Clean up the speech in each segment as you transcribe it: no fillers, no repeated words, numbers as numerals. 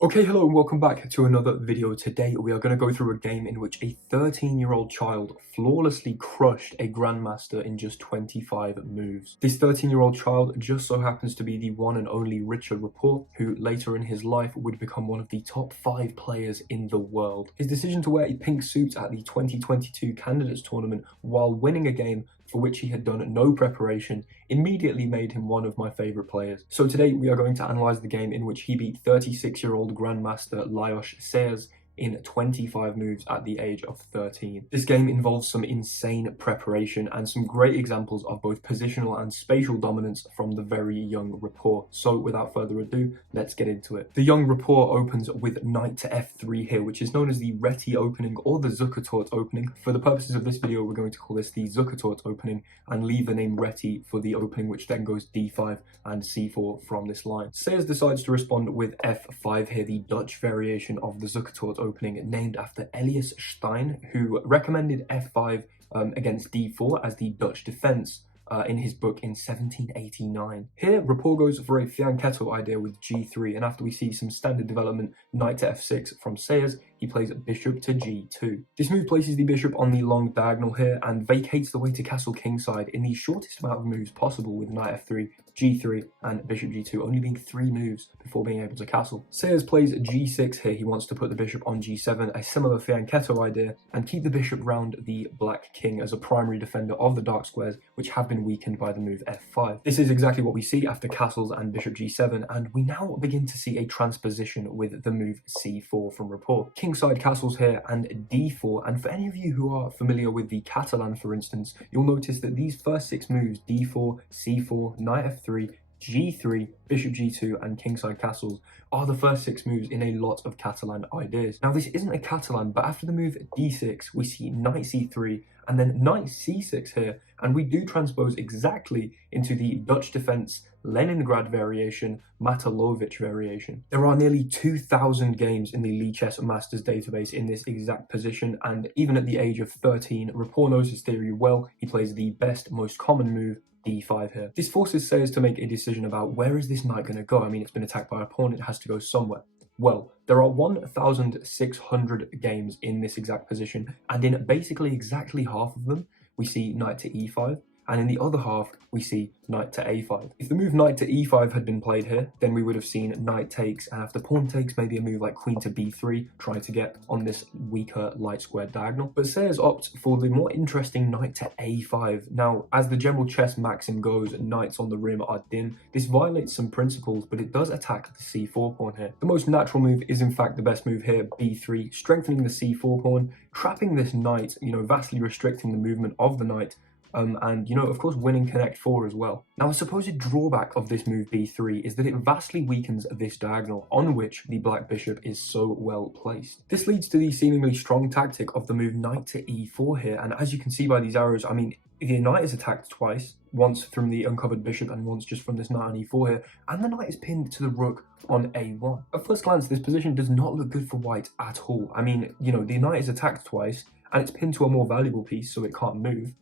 Okay, hello and welcome back to another video. Today we are going to go through a game in which a 13-year-old child flawlessly crushed a grandmaster in just 25 moves. This 13-year-old child just so happens to be the one and only Richard Rapport, who later in his life would become one of the top 5 players in the world. His decision to wear a pink suit at the 2022 Candidates Tournament while winning a game for which he had done no preparation immediately made him one of my favourite players. So today we are going to analyse the game in which he beat 36-year-old Grandmaster Lajos Sayers in 25 moves at the age of 13. This game involves some insane preparation and some great examples of both positional and spatial dominance from the very young Rapport. So without further ado, let's get into it. The young Rapport opens with knight to f3 here, which is known as the Reti opening or the Zukertort opening. For the purposes of this video, we're going to call this the Zukertort opening and leave the name Reti for the opening, which then goes d5 and c4 from this line. Sayers decides to respond with f5 here, the Dutch variation of the Zukertort opening, named after Elias Stein, who recommended f5 against d4 as the Dutch defense in his book in 1789. Here, Rapport goes for a fianchetto idea with g3, and after we see some standard development knight to f6 from Sayers, he plays bishop to g2. This move places the bishop on the long diagonal here and vacates the way to castle kingside in the shortest amount of moves possible, with knight f3, g3 and bishop g2 only being 3 moves before being able to castle. Sayers plays g6 here. He wants to put the bishop on g7, a similar fianchetto idea, and keep the bishop round the black king as a primary defender of the dark squares, which have been weakened by the move f5. This is exactly what we see after castles and bishop g7, and we now begin to see a transposition with the move c4 from Rapport. Kingside castles here and d4, and for any of you who are familiar with the Catalan, for instance, you'll notice that these first 6 moves, d4, c4, knight f3, g3, bishop g2 and kingside castles, are the first 6 moves in a lot of Catalan ideas. Now this isn't a Catalan, but after the move d6 we see knight c3 and then knight c6 here, and we do transpose exactly into the Dutch defense Leningrad variation, Matulovic variation. There are nearly 2,000 games in the Lichess Masters database in this exact position, and even at the age of 13, Rapport knows his theory well. He plays the best, most common move, d5 here. This forces Sayers to make a decision about where is this knight going to go. I mean, it's been attacked by a pawn, it has to go somewhere. Well, there are 1,600 games in this exact position, and in basically exactly half of them, we see knight to e5, and in the other half, we see knight to a5. If the move knight to e5 had been played here, then we would have seen knight takes, and after pawn takes, maybe a move like queen to b3, trying to get on this weaker light square diagonal. But Sayers opts for the more interesting knight to a5. Now, as the general chess maxim goes, knights on the rim are dim. This violates some principles, but it does attack the c4 pawn here. The most natural move is in fact the best move here, b3, strengthening the c4 pawn, trapping this knight, vastly restricting the movement of the knight, and of course winning connect 4 as well. Now, a supposed drawback of this move b3 is that it vastly weakens this diagonal on which the black bishop is so well placed. This leads to the seemingly strong tactic of the move knight to e4 here, and as you can see by these arrows, I mean, the knight is attacked twice, once from the uncovered bishop and once just from this knight on e4 here, and the knight is pinned to the rook on a1. At first glance, this position does not look good for white at all. I mean, the knight is attacked twice and it's pinned to a more valuable piece so it can't move.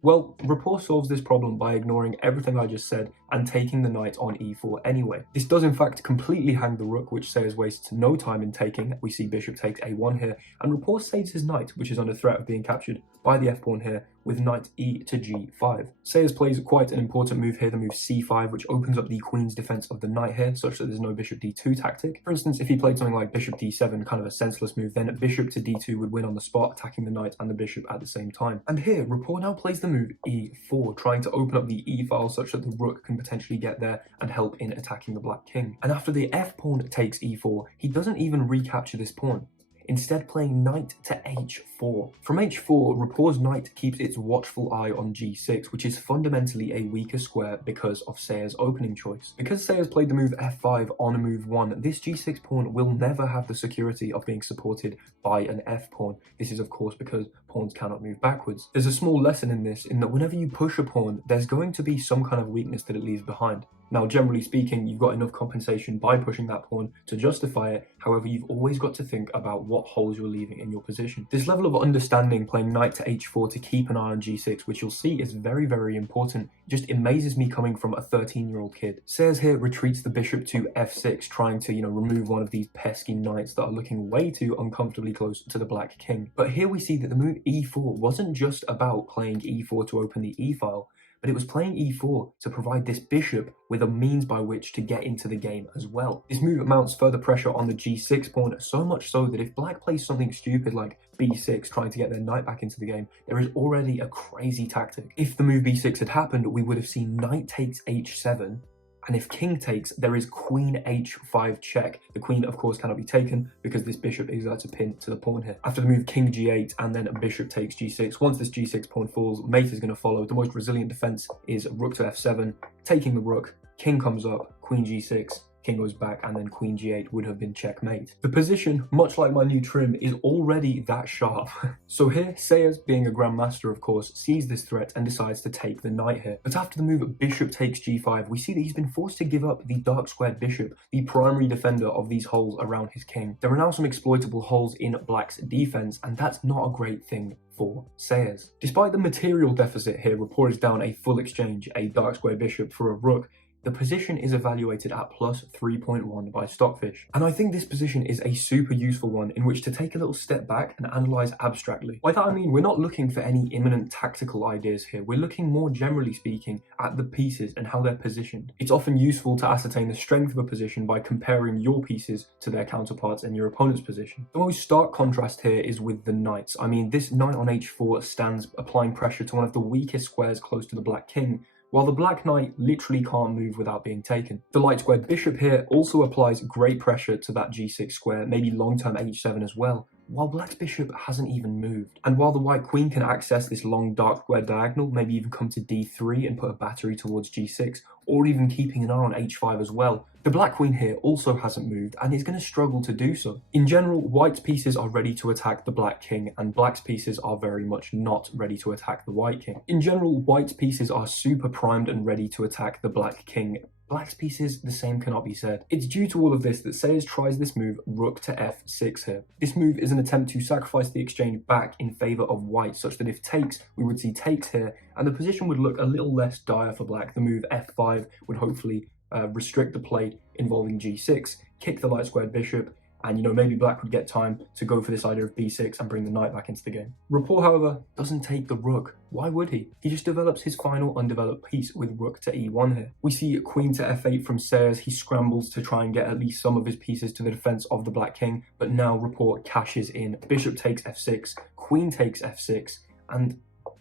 Well, Rapport solves this problem by ignoring everything I just said and taking the knight on e4 anyway. This does in fact completely hang the rook, which Sayers wastes no time in taking. We see bishop takes a1 here, and Rapport saves his knight, which is under threat of being captured by the f-pawn here, with knight e to g5. Sayers plays quite an important move here, the move c5, which opens up the queen's defense of the knight here, such that there's no bishop d2 tactic. For instance, if he played something like bishop d7, kind of a senseless move, then bishop to d2 would win on the spot, attacking the knight and the bishop at the same time. And here, Rapport now plays the move e4, trying to open up the e-file such that the rook can potentially get there and help in attacking the black king. And after the f-pawn takes e4, he doesn't even recapture this pawn, instead playing knight to h4. From h4, Rapport's knight keeps its watchful eye on g6, which is fundamentally a weaker square because of Sayers' opening choice. Because Sayers played the move f5 on move 1, this g6 pawn will never have the security of being supported by an f-pawn. This is of course because pawns cannot move backwards. There's a small lesson in this, in that whenever you push a pawn, there's going to be some kind of weakness that it leaves behind. Now, generally speaking, you've got enough compensation by pushing that pawn to justify it. However, you've always got to think about what holes you're leaving in your position. This level of understanding, playing knight to h4 to keep an eye on g6, which you'll see is very, very important, just amazes me coming from a 13-year-old kid. Sayers here retreats the bishop to f6, trying to, remove one of these pesky knights that are looking way too uncomfortably close to the black king. But here we see that the move e4 wasn't just about playing e4 to open the e file, but it was playing e4 to provide this bishop with a means by which to get into the game as well. This move mounts further pressure on the g6 pawn, so much so that if black plays something stupid like b6, trying to get their knight back into the game, there is already a crazy tactic. If the move b6 had happened, we would have seen knight takes h7, and if king takes, there is queen h5 check. The queen, of course, cannot be taken because this bishop exerts a pin to the pawn here. After the move king g8 and then bishop takes g6, once this g6 pawn falls, mate is going to follow. The most resilient defense is rook to f7, taking the rook, king comes up, queen g6, king goes back, and then queen g8 would have been checkmate. The position, much like my new trim, is already that sharp. So here, Sayers, being a grandmaster of course, sees this threat and decides to take the knight here. But after the move bishop takes g5, we see that he's been forced to give up the dark squared bishop, the primary defender of these holes around his king. There are now some exploitable holes in black's defense, and that's not a great thing for Sayers. Despite the material deficit here, Rapport is down a full exchange, a dark square bishop for a rook. The position is evaluated at plus 3.1 by Stockfish. And I think this position is a super useful one in which to take a little step back and analyze abstractly. By that I mean, we're not looking for any imminent tactical ideas here. We're looking more generally speaking at the pieces and how they're positioned. It's often useful to ascertain the strength of a position by comparing your pieces to their counterparts in your opponent's position. The most stark contrast here is with the knights. I mean, this knight on h4 stands applying pressure to one of the weakest squares close to the black king, while the black knight literally can't move without being taken. The light squared bishop here also applies great pressure to that g6 square, maybe long-term h7 as well, while black's bishop hasn't even moved. And while the white queen can access this long dark square diagonal, maybe even come to d3 and put a battery towards g6, or even keeping an eye on h5 as well, the black queen here also hasn't moved and is going to struggle to do so. In general, white's pieces are ready to attack the black king, and black's pieces are very much not ready to attack the white king. In general, white's pieces are super primed and ready to attack the black king. Black's pieces, the same cannot be said. It's due to all of this that Sayers tries this move rook to f6 here. This move is an attempt to sacrifice the exchange back in favour of white, such that if takes, we would see takes here, and the position would look a little less dire for black. The move f5 would hopefully restrict the play involving g6, kick the light squared bishop, and maybe black would get time to go for this idea of b6 and bring the knight back into the game. Rapport, however, doesn't take the rook. Why would he? He just develops his final undeveloped piece with rook to e1 here. We see queen to f8 from Sayers. He scrambles to try and get at least some of his pieces to the defense of the black king, but now Rapport cashes in. Bishop takes f6, queen takes f6, and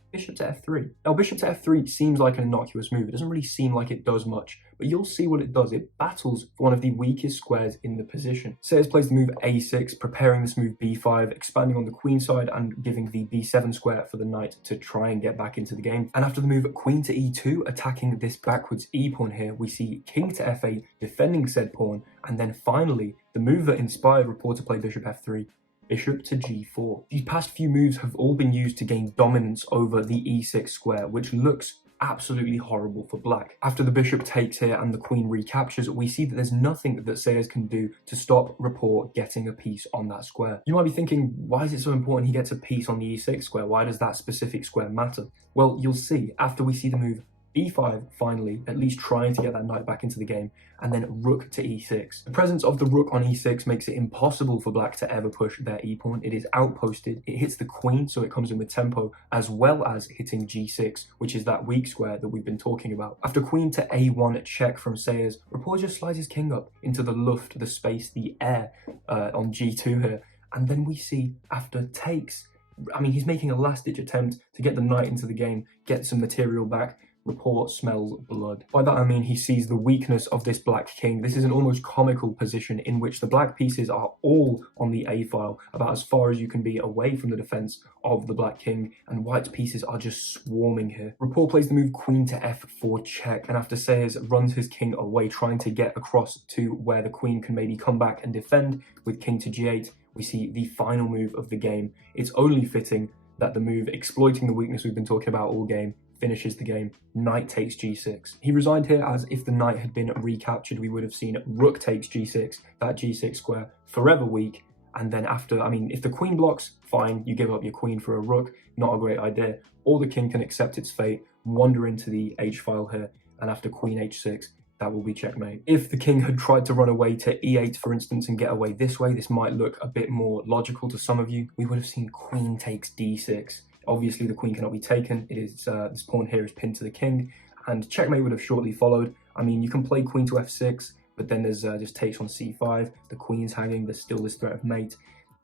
bishop to f3. Now, bishop to f3 seems like an innocuous move. It doesn't really seem like it does much, but you'll see what it does. It battles for one of the weakest squares in the position. Sayers plays the move a6, preparing this move b5, expanding on the queen side and giving the b7 square for the knight to try and get back into the game. And after the move queen to e2, attacking this backwards e pawn here, we see king to f8, defending said pawn, and then finally, the move that inspired Rapport to play bishop f3, bishop to g4. These past few moves have all been used to gain dominance over the e6 square, which looks absolutely horrible for black. After the bishop takes here and the queen recaptures, we see that there's nothing that Sayers can do to stop Rapport getting a piece on that square. You might be thinking, why is it so important he gets a piece on the e6 square? Why does that specific square matter? Well, you'll see after we see the move b5 finally, at least trying to get that knight back into the game, and then rook to e6. The presence of the rook on e6 makes it impossible for black to ever push their e-pawn. It is outposted, it hits the queen, so it comes in with tempo, as well as hitting g6, which is that weak square that we've been talking about. After queen to a1 check from Sayers, Rapport just slides his king up into the luft, the space, the air on g2 here, and then we see after takes, I mean, he's making a last-ditch attempt to get the knight into the game, get some material back. Rapport smells blood. By that I mean he sees the weakness of this black king. This is an almost comical position in which the black pieces are all on the a file, about as far as you can be away from the defense of the black king, and white's pieces are just swarming here. Rapport plays the move queen to f4 check, and after Sayers runs his king away, trying to get across to where the queen can maybe come back and defend with king to g8, we see the final move of the game. It's only fitting that the move exploiting the weakness we've been talking about all game finishes the game. Knight takes g6. He resigned here as if the knight had been recaptured, we would have seen rook takes g6, that g6 square forever weak. And then after, I mean, if the queen blocks, fine, you give up your queen for a rook, not a great idea. Or the king can accept its fate, wander into the h-file here, and after queen h6, that will be checkmate. If the king had tried to run away to e8, for instance, and get away this way, this might look a bit more logical to some of you. We would have seen queen takes d6. Obviously, the queen cannot be taken. It is this pawn here is pinned to the king, and checkmate would have shortly followed. I mean, you can play queen to f6, but then there's just takes on c5. The queen's hanging. There's still this threat of mate.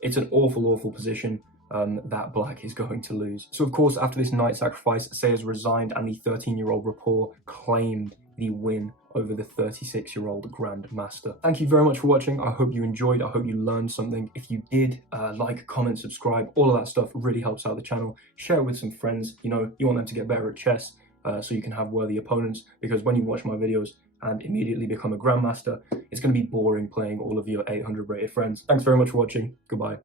It's an awful, awful position that black is going to lose. So, of course, after this knight sacrifice, Sayers resigned, and the 13-year-old rapport claimed the win over the 36-year-old grandmaster. Thank you very much for watching. I hope you enjoyed. I hope you learned something. If you did, like, comment, subscribe, all of that stuff really helps out the channel. Share it with some friends. You know, you want them to get better at chess so you can have worthy opponents, because when you watch my videos and immediately become a grandmaster, it's going to be boring playing all of your 800 rated friends. Thanks very much for watching. Goodbye.